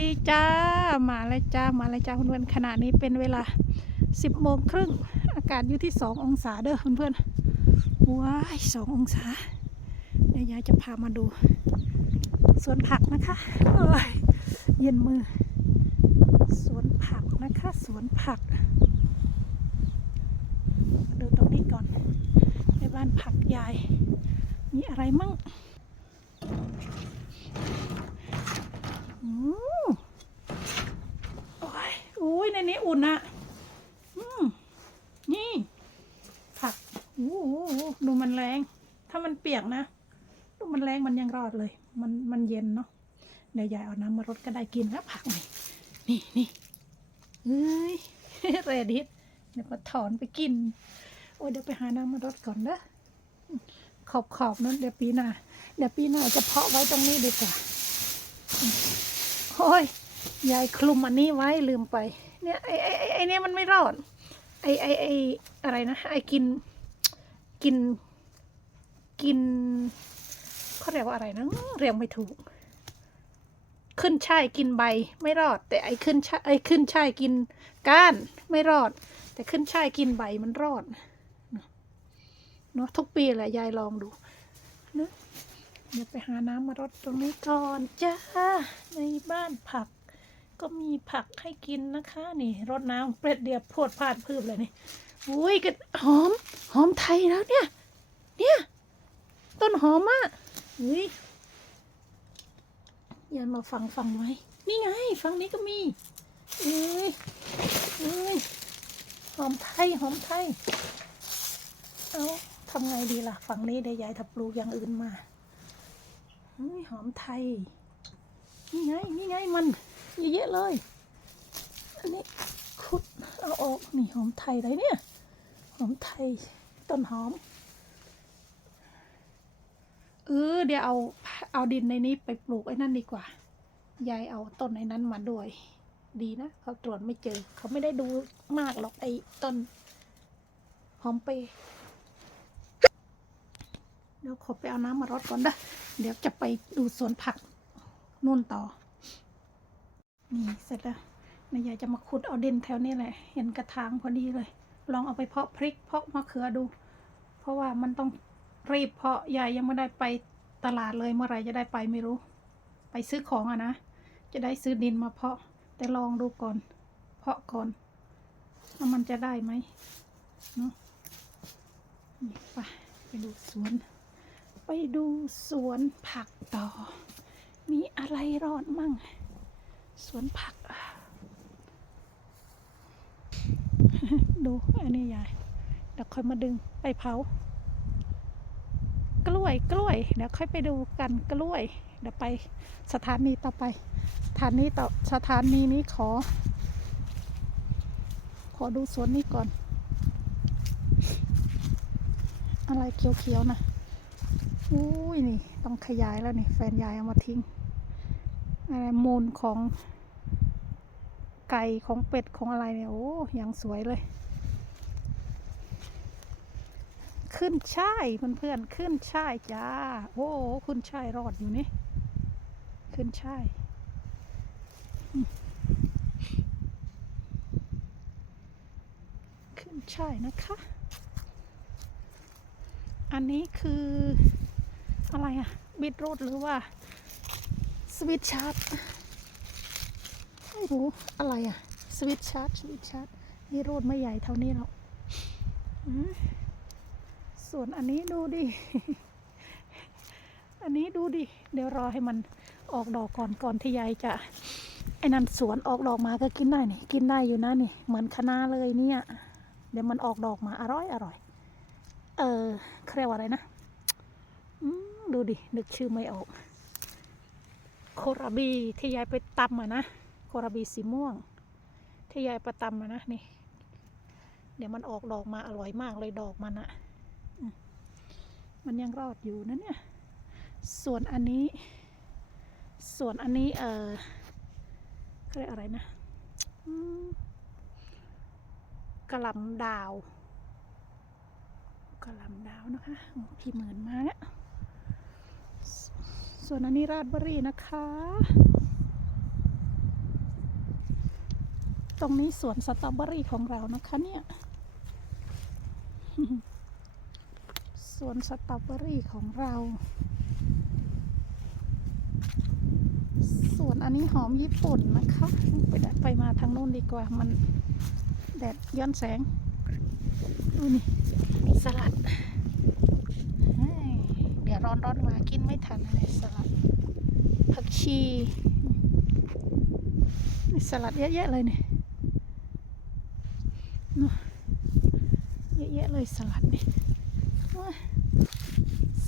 ดีจ้า มาแล้วจ้า มาแล้วจ้าเพื่อนๆขณะนี้เป็นเวลา10โมงครึ่ง อากาศอยู่ที่2องศาเด้อเพื่อนๆว้ายสององศา เดี๋ยวยายจะพามาดูสวนผักนะคะโอ้ยเย็นมือ สวนผักนะคะ สวนผัก มาดูตรงนี้ก่อน ในบ้านผักยาย มีอะไรมั่งอื นนี้อุ่นอะอืมนี่ ผักโอ้โหดูมันแรง ถ้ามันเปียกนะดูมันแรงมันยังรอดเลย มันมันเย็นเนาะเดี๋ยวยายเอาน้ำมารดก็ได้กินแล้วผักนี่นี่นี่เอ้ยเรดิตเดี๋ยวมาถอนไปกิน โอ้ยเดี๋ยวไปหาน้ำมารดก่อนเด้อขอบขอบนั้นเดี๋ยวปีหน้าเดี๋ยวปีหน้าจะเพาะไว้ตรงนี้ดีกว่าโอ้ย ยายคลุมอันนี้ไว้ลืมไป เนี่ยไอ้ไอ้ไอ้ไอ้เนี่ยมันไม่รอด ไอ้ไอ้ไอ้อะไรนะไอ้กิน กิน กินเขาเรียกว่าอะไรนะเรียกไม่ถูก ขึ้นช่ายกินใบไม่รอด แต่ไอ้ขึ้นช่ายไอ้ขึ้นช่ายกินก้านไม่รอด แต่ขึ้นช่ายกินใบมันรอดเนาะทุกปีแหละยายลองดูเนอะเดี๋ยวไปหาน้ำมารดตรงนี้ก่อนจ้าในบ้านผัก ก็มีผักให้กินนะคะ นี่รดน้ำเป็ดเดียวโพดพลาดพืบเลยนี่อุ้ยก็หอมหอมไทยแล้วเนี่ย เนี่ย ต้นหอมอะอุ้ยย่ามาฟังฟังไว้ นี่ไง ฟังนี้ก็มีเอ้ยเอ้ยหอมไทยหอมไทย เอาทำไงดีล่ะ ฝั่งนี้เดี๋ยวยายทับปลูกอย่างอื่นมาอุ้ยหอมไทย นี่ไง นี่ไงมัน เยอะๆเลย อันนี้ขุดเอาออกนี่หอมไทยอะไรเนี่ย หอมไทยต้นหอม เออเดี๋ยวเอาเอาดินในนี้ไปปลูกไอ้นั่นดีกว่า ยายเอาต้นไอ้นั้นมาด้วย ดีนะเขาตรวจไม่เจอ เขาไม่ได้ดูมากหรอกไอ้ต้นหอมเปเดี๋ยวขอไปเอาน้ำมารดก่อนนะเดี๋ยวจะไปดูสวนผักนู่นต่อ นี่เสร็จแล้วนายยายจะมาขุดเอาดินแถวนี้แหละ เห็นกระถางพอดีเลย ลองเอาไปเพาะพริกเพาะมะเขือดู เพราะว่ามันต้องรีบเพาะยายยังไม่ได้ไปตลาดเลยเมื่อไหร่จะได้ไปไม่รู้ ไปซื้อของอะนะ จะได้ซื้อดินมาเพาะ แต่ลองดูก่อน เพาะก่อนว่ามันจะได้ไหมเนาะไปไปดูสวน ไปดูสวนผักต่อ มีอะไรรอดมั่ง สวนผัก ดูอันนี้ยาย เดี๋ยวค่อยมาดึงไปเผา กล้วยกล้วย เดี๋ยวค่อยไปดูกันกล้วย เดี๋ยวไปสถานีต่อไป สถานีต่อสถานีนี้ขอ ขอดูสวนนี้ก่อน อะไรเขียวๆนะอุ้ยนี่ ต้องขยายแล้วนี่ แฟนยายเอามาทิ้ง มูลของไก่ของเป็ดของอะไรเนี่ย โอ้ยังสวยเลย ขึ้นช่ายเพื่อนๆขึ้นช่ายจ้า โอ้ขึ้นช่ายรอดอยู่นี่ ขึ้นช่ายขึ้นช่ายนะคะ อันนี้คืออะไรอะบิดรูดหรือว่า สวิตชาร์จไม่รู้อะไรอะสวิตชาร์จสวิตชาร์จนี่รูดไม่ใหญ่เท่านี้หรอกส่วนอันนี้ดูดิ อันนี้ดูดิ เดี๋ยวรอให้มันออกดอกก่อนก่อนที่ยายจะ ไอ้นั่นสวนออกดอกมาก็กินได้นี่ กินได้อยู่นะนี่ เหมือนคะน้าเลยเนี่ย เดี๋ยวมันออกดอกมาอร่อยอร่อย เออเขาเรียกว่าอะไรนะอืมดูดิ นึกชื่อไม่ออก โคราบีที่ยายไปตำอะนะโคราบีสีม่วง ที่ยายไปตำอะนะนี่ เดี๋ยวมันออกดอกมาอร่อยมากเลยดอกมันอะมันยังรอดอยู่นะเนี่ย ส่วนอันนี้ ส่วนอันนี้เออเขาเรียกอะไรนะกระลำดาวกระลำดาวนะคะพี่เหมือนมาเนี่ย ส่วนอันนี้ราดเบอร์รี่นะคะ ตรงนี้สวนสตรอเบอรี่ของเรานะคะเนี่ยสวนสตรอเบอรี่ของเราส่วนอันนี้หอมญี่ปุ่นนะคะไปดัดไปมาทางโน้นดีกว่ามันแดดย้อนแสงดูนี่สลัด ร้อนร้อนมากินไม่ทันเลยสลัด ผักชีสลัดเยอะแยะเลยเนี่ยเยอะแยะเลยสลัดนี่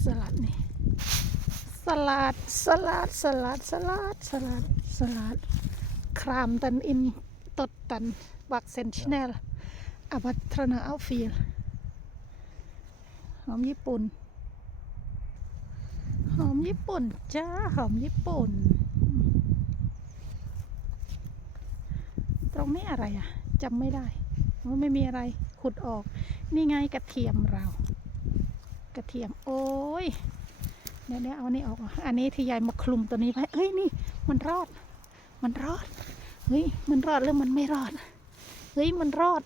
สลัดนี่สลัดสลัดสลัดสลัดสลัดสลัดครามตันอินตดตันวักเซนชแนลอบัตรนาอัลฟีลหอมญี่ปุ่น หอมญี่ปุ่นจ้า หอมญี่ปุ่น ตรงนี้อะไรอะจำไม่ได้ว่าไม่มีอะไรขุดออก นี่ไงกระเทียมเรา กระเทียมโอ้ยเดี๋ยวเดี๋ยวเอานี่ออก อันนี้ที่ยายมาคลุมตัวนี้ไว้เฮ้ยนี่ มันรอด มันรอดเฮ้ยมันรอดหรือมันไม่รอดเฮ้ยมันรอด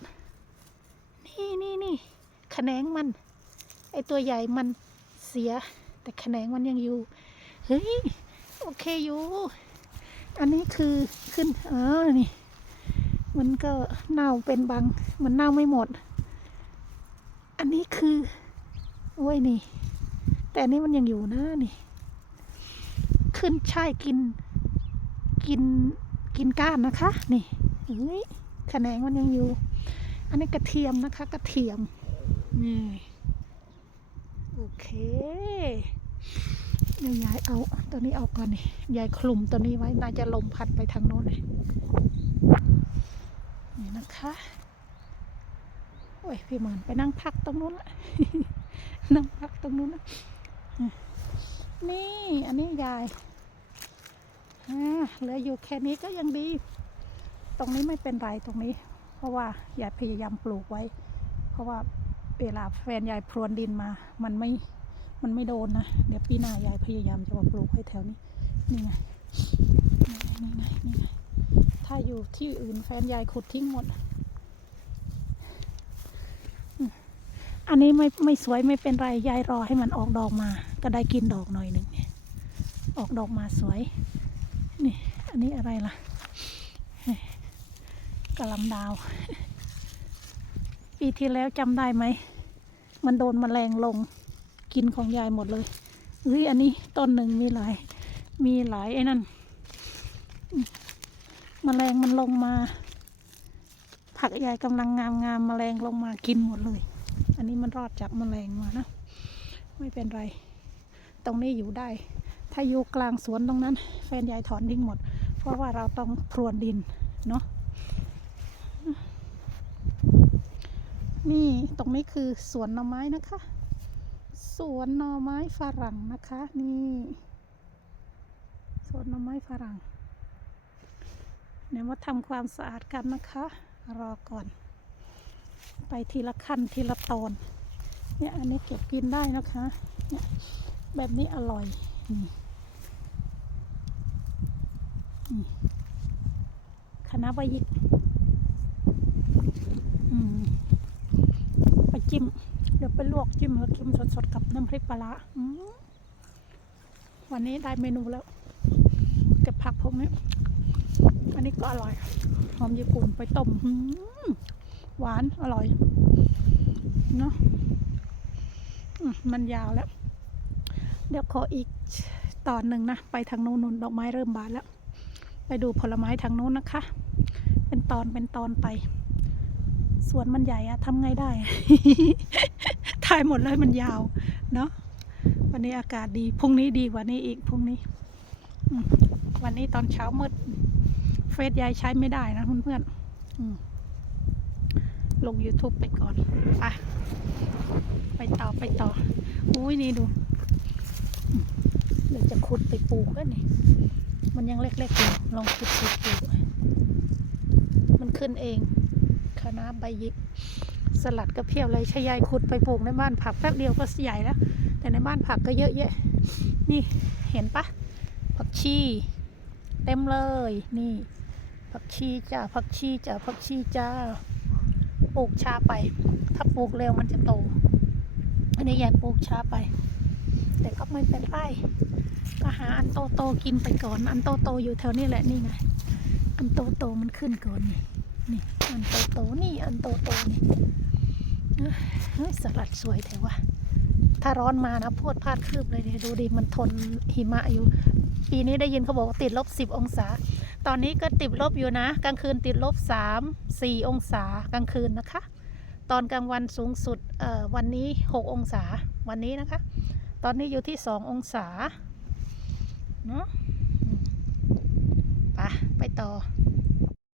นี่นี่นี่แขนงมัน ไอตัวใหญ่มันเสีย แต่แขนงมันยังอยู่ เฮ้ย โอเคอยู่ อันนี้คือขึ้น เออ นี่ มันก็เน่าเป็นบาง มันเน่าไม่หมด อันนี้คือโอ้ยนี่ แต่อันนี้มันยังอยู่นะนี่ ขึ้นช่ายกิน กิน กินก้านนะคะ นี่เฮ้ยแขนงมันยังอยู่ อันนี้กระเทียมนะคะ กระเทียมนี่โอเค เดี๋ยวยายเอาตัวนี้ออกก่อนนี่ยายคลุมตัวนี้ไว้น่าจะลมพัดไปทางโน้นเลยนี่นะคะโอ้ยพี่หมือนไปนั่งพักตรงนู้นละนั่งพักตรงนู้นนะนี่อันนี้ยายเหลืออยู่แค่นี้ก็ยังดี ตรงนี้ไม่เป็นไรตรงนี้ เพราะว่ายายพยายามปลูกไว้ เพราะว่าเวลาแฟนยายพรวนดินมา มันไม่ มันไม่โดนนะ เดี๋ยวปีหน้ายายพยายามจะมาปลูกให้แถวนี้ นี่ไง นี่ไง นี่ไง ถ้าอยู่ที่อื่นแฟนยายขุดทิ้งหมด อันนี้ไม่ไม่สวยไม่เป็นไร ยายรอให้มันออกดอกมา ก็ได้กินดอกหน่อยหนึ่งเนี่ย ออกดอกมาสวย นี่ อันนี้อะไรล่ะกระลำดาว ปีที่แล้วจำได้ไหม มันโดนแมลงลง กินของยายหมดเลยเฮ้ยอันนี้ต้นหนึ่งมีหลาย มีหลายไอ้นั่นมแมลงมันลงมา ผักยายกำลังงามงามๆแมลงลงมากินหมดเลย อันนี้มันรอดจากแมลงมานะ ไม่เป็นไร ตรงนี้อยู่ได้ ถ้าอยู่กลางสวนตรงนั้น แฟนยายถอนทิ้งหมด เพราะว่าเราต้องพรวนดินเนาะนี่ตรงนี้คือสวนหน่อไม้นะคะ สวนหน่อไม้ฝรั่งนะคะ นี่สวนหน่อไม้ฝรั่ง เดี๋ยวมาทำความสะอาดกันนะคะ รอก่อน ไปทีละขั้นทีละตอนเนี่ยอันนี้เก็บกินได้นะคะเนี่ยแบบนี้อร่อยนี่นี่คณะใบยิกอืมไปจิ้ม เดี๋ยวไปลวกจิ้มแล้วกินสดๆกับน้ำพริกปลาร้าวันนี้ได้เมนูแล้ว เก็บผักพวกนี้ อันนี้ก็อร่อย หอมญี่ปุ่นไปต้มหวานอร่อย เนาะมันยาวแล้ว เดี๋ยวขออีกตอนหนึ่งนะ ไปทางโน้นดอกไม้เริ่มบานแล้ว ไปดูผลไม้ทางโน้นนะคะ เป็นตอนเป็นตอนไป สวนมันใหญ่อะทำไงได้ ถ่ายหมดเลยมันยาวเนาะวันนี้อากาศดีพรุ่งนี้ดีกว่านี้อีกพรุ่งนี้วันนี้ตอนเช้ามืดเฟซยายใช้ไม่ได้นะเพื่อนๆลง YouTube ไปก่อนไปไปต่อไปต่ออุ้ยนี่ดูเดี๋ยวจะขุดไปปลูกแล้วนี่มันยังเล็กๆอยู่ลองขุดไปปลูกมันขึ้นเอง น้าใบยิกสลัดก็เพียบเลยชายายขุดไปปลูกในบ้านผักแป๊บเดียวก็ใหญ่แล้ว แต่ในบ้านผักก็เยอะแยะ นี่เห็นปะผักชีเต็มเลย นี่ ผักชีจ้าผักชีจ้าผักชีจ้าปลูกช้าไป ถ้าปลูกเร็วมันจะโต อันนี้ยายปลูกช้าไป แต่ก็ไม่เป็นไรก็หาอันโตโตกินไปก่อน อันโตโตอยู่แถวนี้แหละนี่ไง อันโตโตมันขึ้นก่อนนี่นี่ อันโตโตๆนี่อันโตโตๆนี่เฮ้ยสลัดสวยแต่ว่า ถ้าร้อนมานะพวดพลาดคืบเลยเนี่ยดูดิมันทนหิมะอยู่ ปีนี้ได้ยินเขาบอกว่าติดลบสิบองศา ตอนนี้ก็ติดลบอยู่นะ กลางคืนติดลบสามสี่องศากลางคืนนะคะ ตอนกลางวันสูงสุดวันนี้หกองศาวันนี้นะคะ ตอนนี้อยู่ที่สององศาเนาะไปไปต่อ